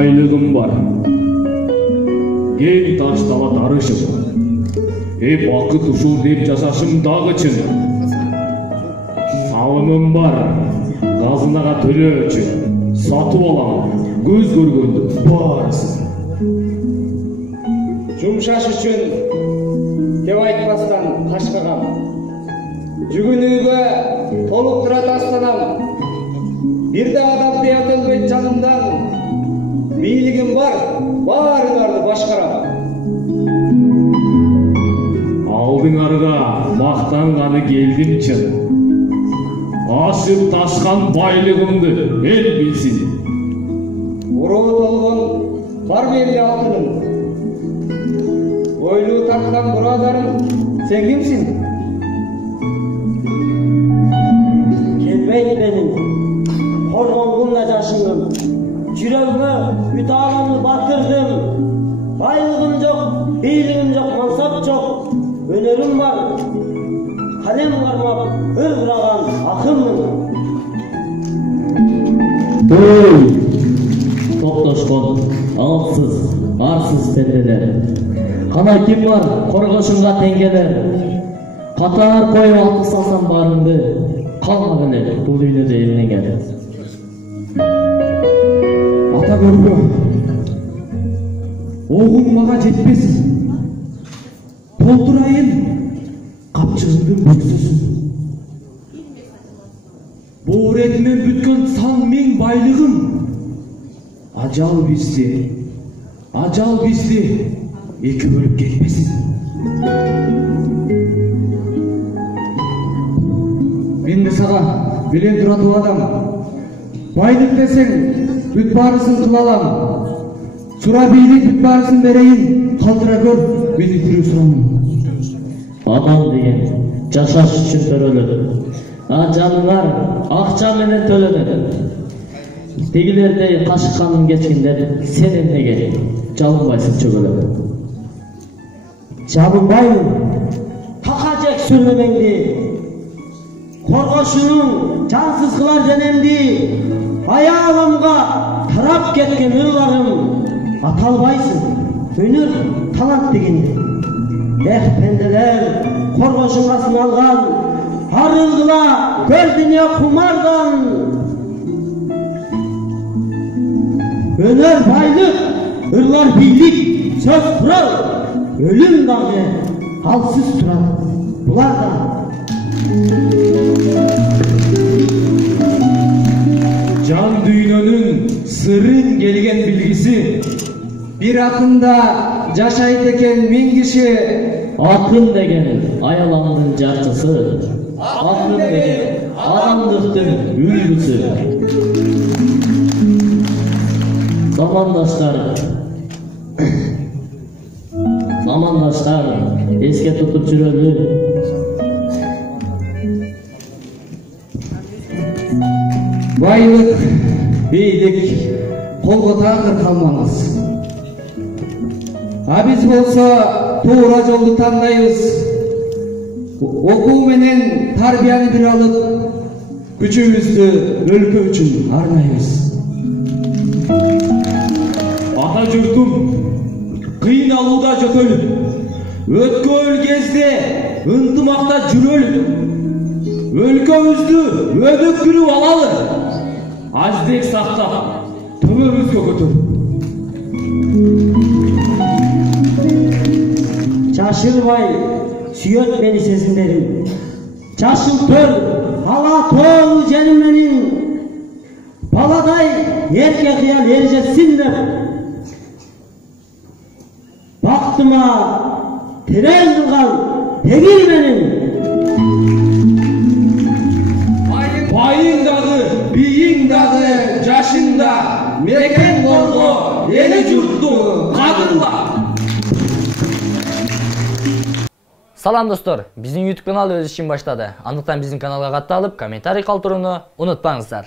байлығым бар. Кең таш дала тарышым. Бақыт ушул деп жашашым дагы чын. Салымым бар. Казынаға төлөө үчүн. Сатып алам. Көз көргөндү баарысын. Жумшаш үчүн деп айтпастан кашкагам. Жүгүнүүгө толуктура тастанам. Бирде адам деп өлбөйт жанымдан. Бийлигим бар, баарыңарды башкарам. Алдыңарга мактанганы келдим чын. Ашып ташкан байлыгымды эл билсин. Уроо толгон бар белги алтыным. Ойлуу тарткан бурадарым, сен кимсиң? Келбейт менин коргонгунда жашындым. Жүрөгүмө бүт ааламды батырдым. Байлыгым жок, бийлигим жок, мансап жок. Өнөрүм бар, калем кармап, ыргыраган акынмын. Топтошкон, алсыз, арсыз пенделер. Кана ким бар, коргошунга теңгелер. Катар коюп алты салсам барыңды, калмаган эле бул дүйнөдө эмнеге. Ата көргө, оғың мага жетпесин. Толтурайын капчыгыңдын бүксөсүн. Боор этимен бүткөн сан миң байлыгым. Ажал бизди эки бөлүп кетпесин. Мен де сага билен туратуу адам. Байлык десең бүт баарысын кылалам. Сура бийлик бүт баарысын берейин. Калтыра көр, мени тирүү сурамын. Адам деген жашаш үчүн төрөлөт. Жаныңар акча менен төлөнөт. Тегилердей кашыкканын кечкиндер сен эмнеге жалынбайсың чөгөлөп? Жабынбайым, така жек сүрмемеңди. Коргошунуң жансыз кылар денемди. Аяламга тарап кеткен ырларым. Аталбайсың, өнөр талант дегенди. Пенделер, коргошунга сыналган, арылгыла көр дүние кумардан. Өнөр байлык, ырлар бийлик, сөз турал, өлүм дагы алсыз турат. Булардан Жан дүйнөнүн сырын келген билгиси. Bir akında жашайт экен миң киши. Акын деген аяламдын жарчысы. Акын деген адамдыктын үлгүсү. Замандаштар эске тутуп жүрөлү. Байлык, бийлик колго такыр калмаңыз. Биз болсо туура жолду тандайбыз. Окуу менен тарбияны бир алып, күчүбүздү өлкө үчүн арнайбыз. Ата журтум кыйналууда жөтөлүп, өткөн кезде ынтымакта жүрөлүп, өлкөбүздү өнүктүрүп алалы. Аздек сактап, төбөбүзгө көтөрүп. Жашырбай сүйөт мени сезимдерим. Жашыл төр, ала тоолу женим менин. Баладай эрке кыял эржетсин деп. Бактыма терең кылган тегил менин. Байың дагы, бийиң дагы жашыңда. Мекен корго, эли журтту кадырла. Салам достор, биздин YouTube каналы өз ишин баштады. Андыктан биздин каналга катталып, комментарий калтырууну унутпаңыздар.